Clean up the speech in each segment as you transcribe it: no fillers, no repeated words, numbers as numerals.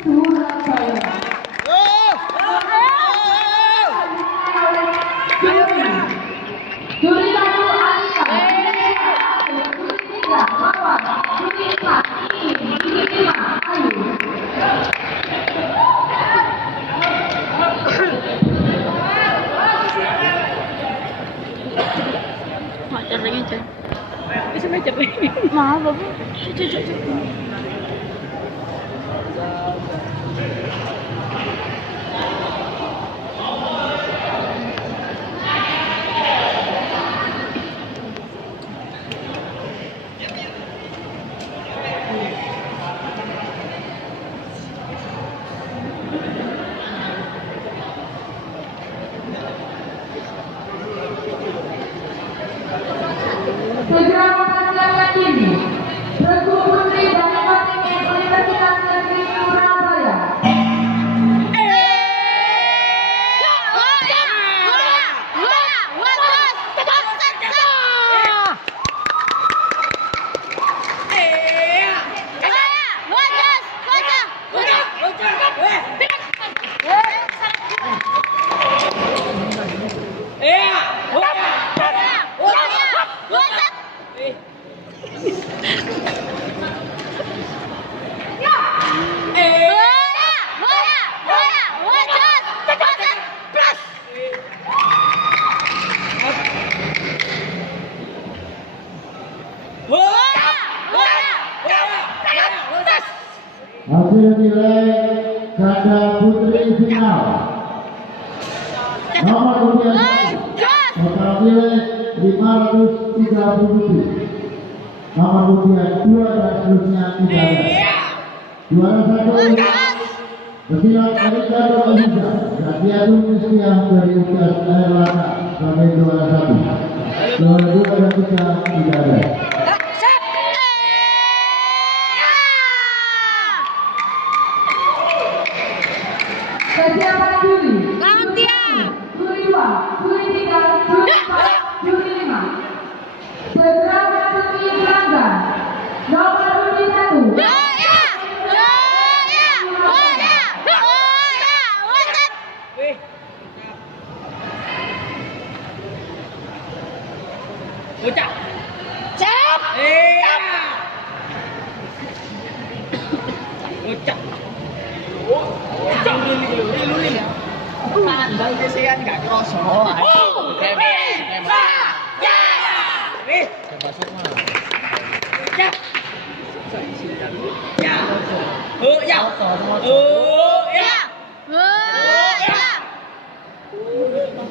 Surabaya. Juri 1 Alika, juri 3 Mawar, juri 4 Ini, juri 5 Ayu. Macam lagi je. Bisa macam lagi. Maaf, Bapak. Cucuk. Segera mempersiapkan diri. Regu Putri dari kontingen Universitas Negeri Surabaya. Hasil nilai ganda putri final nomor kemudian total nilai 537, nomor kemudian 2 dan seterusnya tidak ada. Juara 1 pesilat Alika Nurhaliza Radiatul Mustiah dari UKS Airlangga sebagai juara 1. Juara 2 dan 3 tidak ada. Kesiapan juri. Juri 2, juri 3, juri 4, juri 5. Segera memasuki gelanggang. Nomor juri 1. Bocah. Cep. Bocah. Lulin ya. Tandang kesian gak kroso.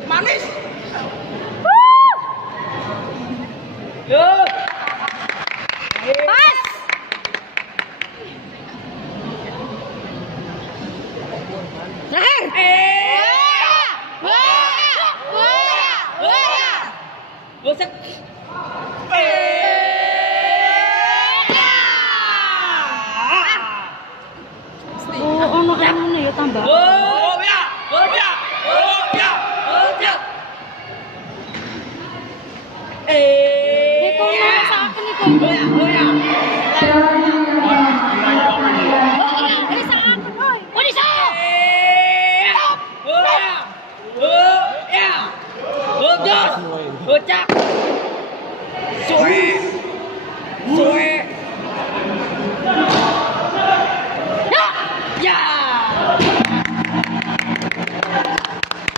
Manis. Pas. Buset. Oh, ono ya tambah.